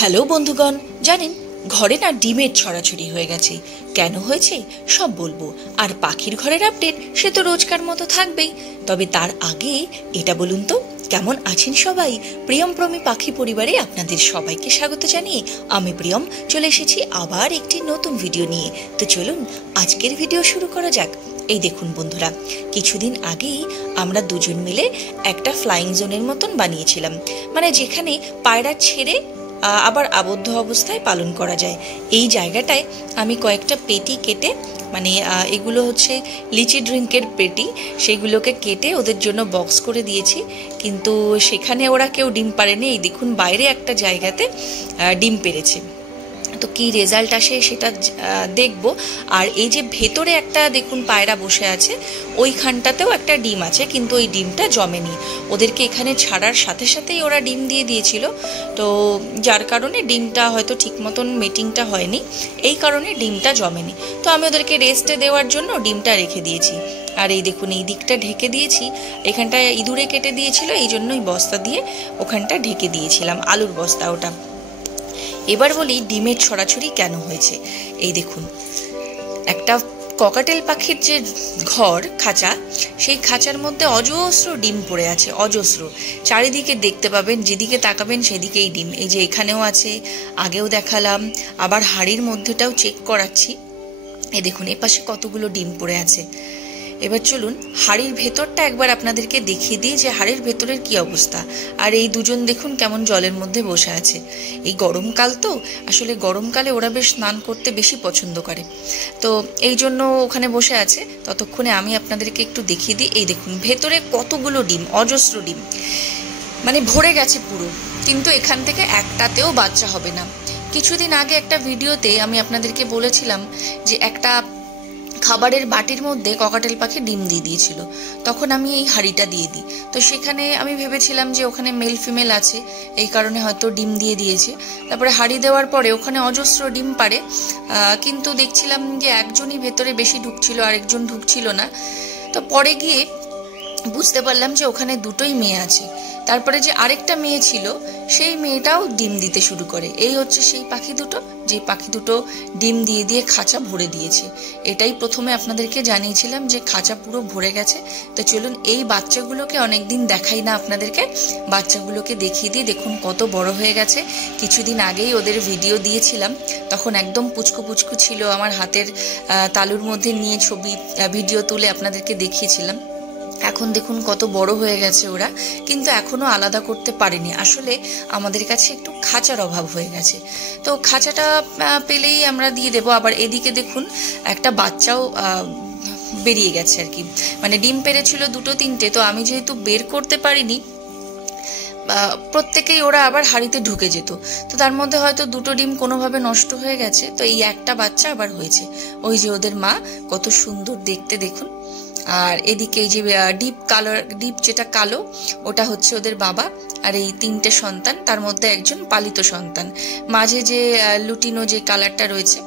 Hello বন্ধুগণ, জানেন ঘরে না ডিমের ছড়াছড়ি হয়ে গেছে। কেন হয়েছে সব বলবো। আর পাখির ঘরের আপডেট সে তো রোজকার মতো থাকবেই। তবে তার আগে এটা বলুন তো, কেমন আছেন সবাই? প্রিয়ম প্রমি পাখি পরিবারে আপনাদের সবাইকে স্বাগত জানিয়ে আমি প্রিয়ম চলে এসেছি আবার একটি নতুন ভিডিও নিয়ে। তো চলুন আজকের ভিডিও শুরু করা যাক। এই দেখুন বন্ধুরা, কিছুদিন আগেই আমরা দুজন মিলে একটা ফ্লাইং জোনের মতন বানিয়েছিলাম, মানে যেখানে পায়রা ছেড়ে আবার আবদ্ধ অবস্থায় পালন করা যায়। এই জায়গাটায় আমি কয়েকটা পেটি কেটে, মানে এগুলো হচ্ছে লিচি ড্রিঙ্কের পেটি, সেগুলোকে কেটে ওদের জন্য বক্স করে দিয়েছি। কিন্তু সেখানে ওরা কেউ ডিম পারেনি। এই দেখুন বাইরে একটা জায়গাতে ডিম পেড়েছে। তো কি রেজাল্ট আসে সেটা দেখব। আর এই যে ভেতরে একটা দেখুন পায়রা বসে আছে, ওইখানটাতেও একটা ডিম আছে, কিন্তু ওই ডিমটা জমেনি। ওদেরকে এখানে ছাড়ার সাথে সাথেই ওরা ডিম দিয়ে দিয়েছিল, তো যার কারণে ডিমটা হয়তো ঠিক মতন মেটিংটা হয়নি, এই কারণে ডিমটা জমেনি। তো আমি ওদেরকে রেস্টে দেওয়ার জন্য ডিমটা রেখে দিয়েছি। আর এই দেখুন এই দিকটা ঢেকে দিয়েছি, এখানটায় ইঁদুরে কেটে দিয়েছিল, এই জন্যই বস্তা দিয়ে ওখানটা ঢেকে দিয়েছিলাম, আলুর বস্তা ওটা। এবার বলি ডিমের ছড়াছড়ি কেন হয়েছে। এই দেখুন, একটা ককাটেল পাখির যে ঘর, খাঁচা, সেই খাঁচার মধ্যে অজস্র ডিম পড়ে আছে, অজস্র। চারিদিকে দেখতে পাবেন, যেদিকে তাকাবেন সেদিকেই ডিম। এই যে এখানেও আছে, আগেও দেখালাম, আবার হাড়ির মধ্যেটাও চেক করাচ্ছি। এই দেখুন এপাশে কতগুলো ডিম পড়ে আছে। এবার চলুন হাড়ির ভেতরটা একবার আপনাদেরকে দেখিয়ে দিই যে হাড়ির ভেতরের কি অবস্থা। আর এই দুজন দেখুন কেমন জলের মধ্যে বসে আছে। এই গরমকাল তো, আসলে গরমকালে ওরা বেশ স্নান করতে বেশি পছন্দ করে, তো এই জন্য ওখানে বসে আছে। ততক্ষণে আমি আপনাদেরকে একটু দেখিয়ে দিই। এই দেখুন ভেতরে কতগুলো ডিম, অজস্র ডিম, মানে ভরে গেছে পুরো। কিন্তু এখান থেকে একটাতেও বাচ্চা হবে না। কিছুদিন আগে একটা ভিডিওতে আমি আপনাদেরকে বলেছিলাম যে একটা খাবারের বাটির মধ্যে ককাটেল পাখি ডিম দিয়ে দিয়েছিল, তখন আমি এই হাঁড়িটা দিয়ে দিই। তো সেখানে আমি ভেবেছিলাম যে ওখানে মেল ফিমেল আছে, এই কারণে হয়তো ডিম দিয়ে দিয়েছে। তারপরে হাঁড়ি দেওয়ার পরে ওখানে অজস্র ডিম পারে, কিন্তু দেখছিলাম যে একজনই ভেতরে বেশি ঢুকছিল, আরেকজন ঢুকছিল না। তো পরে গিয়ে বুঝতে পারলাম যে ওখানে দুটোই মেয়ে আছে। তারপরে যে আরেকটা মেয়ে ছিল, সেই মেয়েটাও ডিম দিতে শুরু করে। এই হচ্ছে সেই পাখি দুটো, যে পাখি দুটো ডিম দিয়ে দিয়ে খাঁচা ভরে দিয়েছে। এটাই প্রথমে আপনাদেরকে জানিয়েছিলাম যে খাঁচা পুরো ভরে গেছে। তো চলুন এই বাচ্চাগুলোকে অনেকদিন দেখাই না আপনাদেরকে, বাচ্চাগুলোকে দেখিয়ে দিই। দেখুন কত বড় হয়ে গেছে। কিছুদিন আগেই ওদের ভিডিও দিয়েছিলাম, তখন একদম পুচকু পুচকু ছিল, আমার হাতের তালুর মধ্যে নিয়ে ছবি ভিডিও তুলে আপনাদেরকে দেখিয়েছিলাম। এখন দেখুন কত বড় হয়ে গেছে ওরা, কিন্তু এখনো আলাদা করতে পারিনি। আসলে আমাদের কাছে একটু খাঁচার অভাব হয়ে গেছে, তো খাঁচাটা পেলেই আমরা দিয়ে দেব। আবার এদিকে দেখুন একটা বাচ্চাও বেরিয়ে গেছে আর কি, মানে ডিম পেড়েছিল দুটো তিনটে, তো আমি যেহেতু বের করতে পারিনি, প্রত্যেকেই ওরা আবার হাঁড়িতে ঢুকে যেত। তো তার মধ্যে হয়তো দুটো ডিম কোনোভাবে নষ্ট হয়ে গেছে, তো এই একটা বাচ্চা আবার হয়েছে। ওই যে ওদের মা, কত সুন্দর দেখতে দেখুন। আর এদিকে এই যে ডিপ কালার, ডিপ যেটা কালো, ওটা হচ্ছে ওদের বাবা। আর এই তিনটে সন্তান, তার মধ্যে একজন পালিত সন্তান। মাঝে যে লুটিনো যে কালারটা রয়েছে,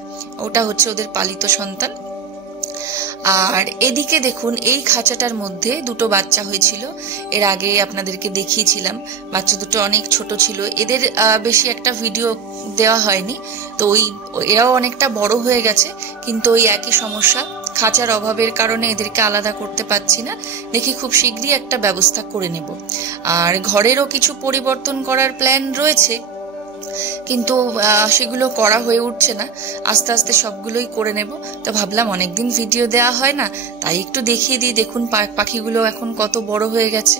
ওটা হচ্ছে ওদের পালিত সন্তান। আর এদিকে দেখুন এই খাঁচাটার মধ্যে দুটো বাচ্চা হয়েছিল, এর আগে আপনাদেরকে দেখিয়েছিলাম। বাচ্চা দুটো অনেক ছোট ছিল, এদের বেশি একটা ভিডিও দেওয়া হয়নি। তো এরাও অনেকটা বড় হয়ে গেছে, কিন্তু ওই একই সমস্যা, খাঁচার অভাবের কারণে এদেরকে আলাদা করতে পারছি না। দেখি খুব শীঘ্রই একটা ব্যবস্থা করে নেব। আর ঘরেরও কিছু পরিবর্তন করার প্ল্যান রয়েছে, কিন্তু সেগুলো করা হয়ে উঠছে না। আস্তে আস্তে সবগুলোই করে নেব। তো ভাবলাম অনেকদিন ভিডিও দেওয়া হয় না, তাই একটু দেখিয়ে দিই। দেখুন পাখিগুলো এখন কত বড় হয়ে গেছে।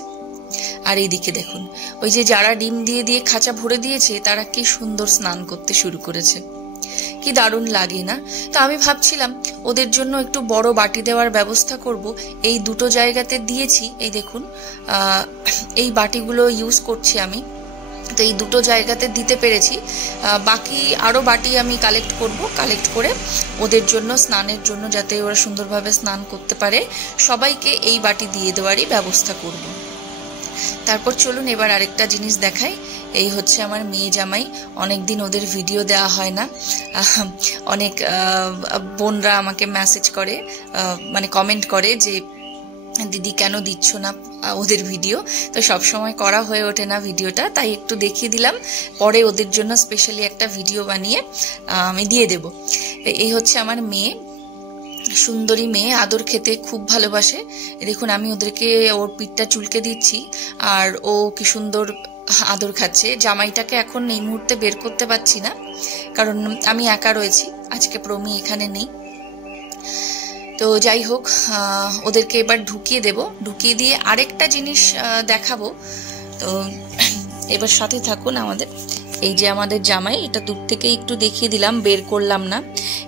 আর এইদিকে দেখুন ওই যে যারা ডিম দিয়ে দিয়ে খাঁচা ভরে দিয়েছে, তারা কি সুন্দর স্নান করতে শুরু করেছে, কি দারুণ লাগে না? তো আমি ভাবছিলাম ওদের জন্য একটু বড় বাটি দেওয়ার ব্যবস্থা করব। এই দুটো জায়গাতে দিয়েছি, এই দেখুন এই বাটিগুলো ইউজ করছি আমি। তো এই দুটো জায়গাতে দিতে পেরেছি, বাকি আরও বাটি আমি কালেক্ট করে ওদের জন্য স্নানের জন্য, যাতে ওরা সুন্দরভাবে স্নান করতে পারে, সবাইকে এই বাটি দিয়ে দেওয়ারই ব্যবস্থা করব। তারপর চলুন এবার আরেকটা জিনিস দেখাই। এই হচ্ছে আমার মেয়ে জামাই, অনেকদিন ওদের ভিডিও দেওয়া হয় না। অনেক বোনরা আমাকে মেসেজ করে, মানে কমেন্ট করে যে দিদি কেন দিচ্ছ না ওদের ভিডিও। তো সব সময় করা হয়ে ওঠে না ভিডিওটা, তাই একটু দেখিয়ে দিলাম, পরে ওদের জন্য স্পেশালি একটা ভিডিও বানিয়ে আমি দিয়ে দেব। এই হচ্ছে আমার মেয়ে, সুন্দরী মেয়ে, আদর খেতে খুব ভালোবাসে। দেখুন আমি ওদেরকে ওর পিঠটা চুলকে দিচ্ছি আর ও কি সুন্দর আদর খাচ্ছে। জামাইটাকে এখন এই মুহূর্তে বের করতে পারছি না, কারণ আমি একা রয়েছি, আজকে প্রমি এখানে নেই। তো যাই হোক, ওদেরকে এবার ঢুকিয়ে দেব, ঢুকিয়ে দিয়ে আরেকটা জিনিস দেখাবো। তো এবার সাথে থাকুন আমাদের। এই যে আমাদের জামাই, এটা দূর থেকে একটু দেখিয়ে দিলাম, বের করলাম না।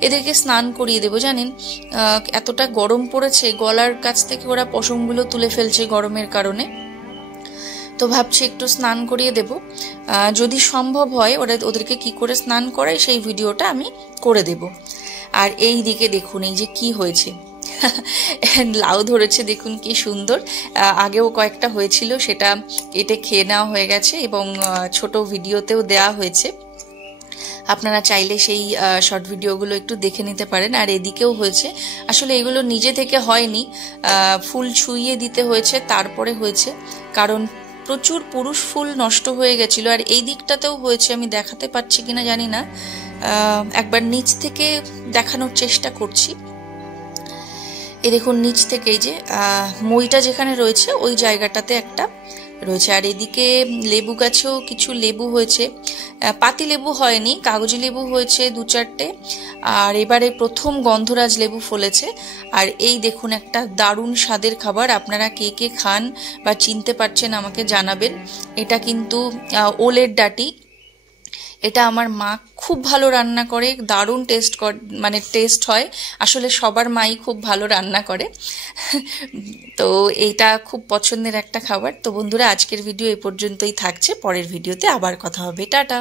এদেরকে স্নান করিয়ে দেবো। জানেন এতটা গরম পড়েছে, গলার কাছ থেকে ওরা পশমগুলো তুলে ফেলছে গরমের কারণে। তো ভাবছি একটু স্নান করিয়ে দেব, যদি সম্ভব হয় ওদেরকে কি করে স্নান করাই সেই ভিডিওটা আমি করে দেব। আর এই দিকে দেখুন এই যে কি হয়েছে, লাউ ধরেছে দেখুন কি সুন্দর। আগেও কয়েকটা হয়েছিল, সেটা কেটে খেয়ে নেওয়া হয়ে গেছে এবং ছোট ভিডিওতেও দেওয়া হয়েছে, আপনারা চাইলে সেই শর্ট ভিডিওগুলো একটু দেখে নিতে পারেন। আর এদিকেও হয়েছে, আসলে এগুলো নিজে থেকে হয়নি, ফুল ছুঁইয়ে দিতে হয়েছে, তারপরে হয়েছে, কারণ প্রচুর পুরুষ ফুল নষ্ট হয়ে গেছিল। আর এই দিকটাতেও হয়েছে, আমি দেখাতে পারছি কিনা জানি না, একবার নিচ থেকে দেখানোর চেষ্টা করছি। এই দেখুন নিচ থেকে এই যে মইটা যেখানে রয়েছে ওই জায়গাটাতে একটা রয়েছে। আর এদিকে লেবু গাছেও কিছু লেবু হয়েছে, পাতি লেবু হয়নি, কাগজি লেবু হয়েছে 2-4টে। আর এবারে প্রথম গন্ধরাজ লেবু ফলেছে। আর এই দেখুন একটা দারুণ স্বাদের খাবার, আপনারা কে কে খান বা চিনতে পারছেন আমাকে জানাবেন। এটা কিন্তু ওলের ডাঁটি, এটা আমার মা খুব ভালো রান্না করে, দারুণ টেস্ট হয়। আসলে সবার মাই খুব ভালো রান্না করে, তো এইটা খুব পছন্দের একটা খাবার। তো বন্ধুরা আজকের ভিডিও এই পর্যন্তই থাকছে, পরের ভিডিওতে আবার কথা হবে, টাটা।